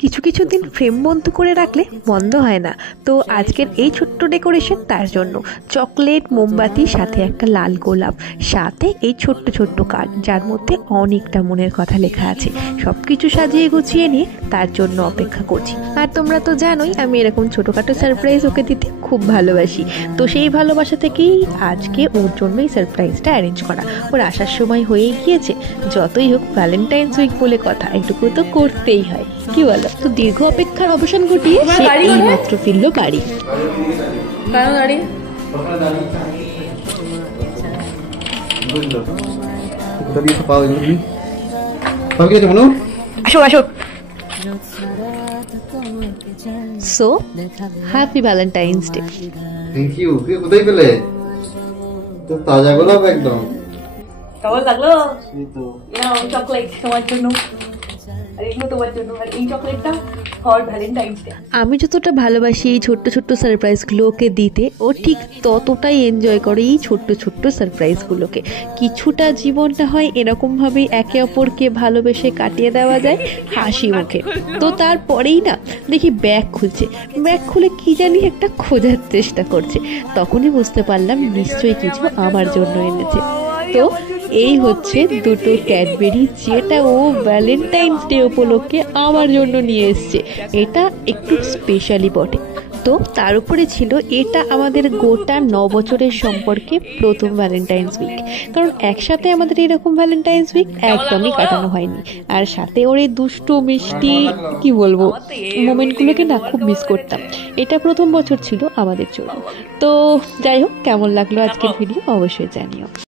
কিছু কিছু দিন ফ্রেম বন্ধ করে রাখলে বন্ধ হয় না। তো আজকের এই ছোট্ট ডেকোরেশন তার জন্য চকলেট, মোমবাতি, সাথে একটা লাল গোলাপ, সাথে এই ছোট্ট ছোট্ট কার্ড যার মধ্যে অনেকটা মনের কথা লেখা আছে। সব কিছু সাজিয়ে গুছিয়ে নিয়ে তার জন্য অপেক্ষা করছি। আর তোমরা তো জানোই আমি এরকম ছোটোখাটো সারপ্রাইজ ওকে দিতে খুব ভালোবাসি। তো সেই ভালোবাসা থেকেই আজকে ওর জন্যই সারপ্রাইজটা অ্যারেঞ্জ করা। ওর আসার সময় হয়েই গিয়েছে, যতই হোক ভ্যালেন্টাইন্স উইক বলে কথা, একটুকু তো করতেই হয়, কি বলো? তো দীর্ঘ অপেক্ষার অবসান ঘটিয়ে সে এই মাত্র ফিরল বাড়ি। So happy Valentine's day. Thank you. কোথায় পেলে? তো তাজা গোলাপ একদম। কেমন লাগলো? চকলেট তোমার জন্য, আর এগুলো তোমার জন্য, আর এই চকলেটটা ফর ভ্যালেন্টাইন্স ডে। আমি যতটা ভালোবাসি এই ছোট্ট ছোট্ট সারপ্রাইজগুলোকে দিতে, ও ঠিক ততটাই এনজয় করে এই ছোট্ট ছোট্ট সারপ্রাইজগুলোকে। কিছুটা জীবনটা হয় এরকমভাবেই একে অপরকে ভালোবেসে কাটিয়ে দেওয়া যায় হাসি মুখে। তো তারপরেই না দেখি ব্যাগ খুলছে, ব্যাগ খুলে কি জানি একটা খোঁজার চেষ্টা করছে। তখনই বুঝতে পারলাম নিশ্চয়ই কিছু আমার জন্য এনেছে। তো এই হচ্ছে দুটো ক্যাডবেরি, যেটা ও ভ্যালেন্টাইন্স ডে উপলক্ষে আমার জন্য নিয়ে এসছে। এটা একটু স্পেশালি বটে। তো তার উপরে ছিল এটা আমাদের গোটা 9 বছরের সম্পর্কে প্রথম ভ্যালেন্টাইন্স উইক। কারণ একসাথে আমাদের এরকম ভ্যালেন্টাইন্স উইক একদমই কাটানো হয়নি। আর সাথে ওর এই দুষ্টু মিষ্টি কি বলবো মোমেন্টগুলোকে না খুব মিস করতাম। এটা প্রথম বছর ছিল আমাদের জন্য। তো যাই হোক, কেমন লাগলো আজকের ভিডিও অবশ্যই জানিও।